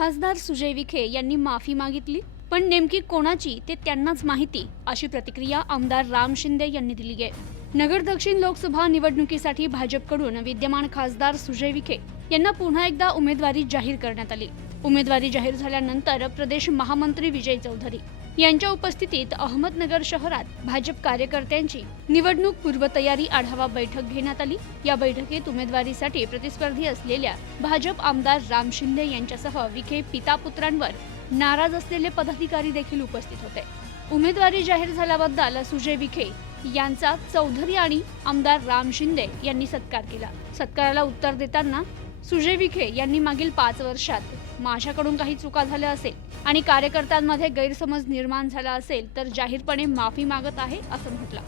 खासदार सुजय विखे यांनी माफी मागितली, पण नेमकी कोणाची ते त्यांनाच माहिती, अशी प्रतिक्रिया आमदार राम शिंदे यांनी दिली आहे. नगर दक्षिण लोकसभा निवडणुकीसाठी भाजपकडून विद्यमान खासदार सुजय विखे यांना पुन्हा एकदा उमेदवारी जाहीर करण्यात आली. उमेदवारी जाहीर झाल्यानंतर प्रदेश महामंत्री विजय चौधरी यांच्या उपस्थितीत अहमदनगर शहरात भाजप कार्यकर्त्यांची निवडणूक पूर्वतयारी आढावा बैठक घेण्यात आली. या बैठकीत उमेदवारीसाठी प्रतिस्पर्धी असलेल्या भाजप आमदार राम शिंदे यांच्यासह विखे पिता पुत्रांवर नाराज असलेले पदाधिकारी देखील उपस्थित होते. उमेदवारी जाहीर झाल्याबद्दल सुजय विखे यांचा चौधरी आणि आमदार राम शिंदे यांनी सत्कार केला. सत्काराला उत्तर देताना सुजय विखे यांनी मागील 5 वर्षात माझ्याकडून काही चुका झाल्या असेल आणि कार्यकर्त्यांमध्ये गैरसमज निर्माण झाला असेल तर जाहीरपणे माफी मागत आहे, असं म्हटलं.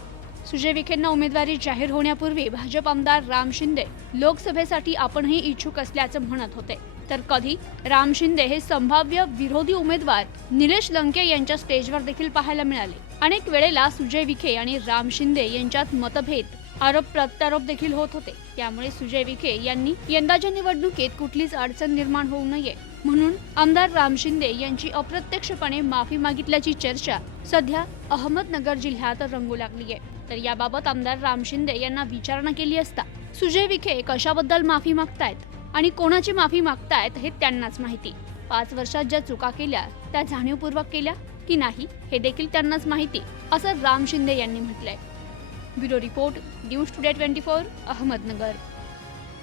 सुजय विखेंना उमेदवारी जाहीर होण्यापूर्वी भाजप आमदार राम शिंदे लोकसभेसाठी आपणही इच्छुक असल्याचं म्हणत होते, तर कधी राम शिंदे हे संभाव्य विरोधी उमेदवार निलेश लंके यांच्या स्टेजवर देखील पाहायला मिळाले. अनेक वेळेला सुजय विखे आणि राम शिंदे यांच्यात मतभेद, आरोप प्रत्यारोप देखील होत होते. त्यामुळे सुजय विखे यांनी यंदाच्या निवडणुकीत कुठलीच अडचण निर्माण होऊ नये म्हणून आमदार राम शिंदे यांची अप्रत्यक्षपणे माफी मागितल्याची चर्चा सध्या अहमदनगर जिल्ह्यात रंगू लागली आहे. तर याबाबत आमदार राम शिंदे यांना विचारणा केली असता सुजय विखे कशाबद्दल माफी मागतायत आणि कोणाची माफी मागतायत हे त्यांनाच माहिती. 5 वर्षात ज्या चुका केल्या त्या जाणीवपूर्वक केल्या की नाही हे देखील त्यांनाच माहिती, असं राम शिंदे यांनी म्हटलंय. Bureau report, news today 24, Ahmednagar.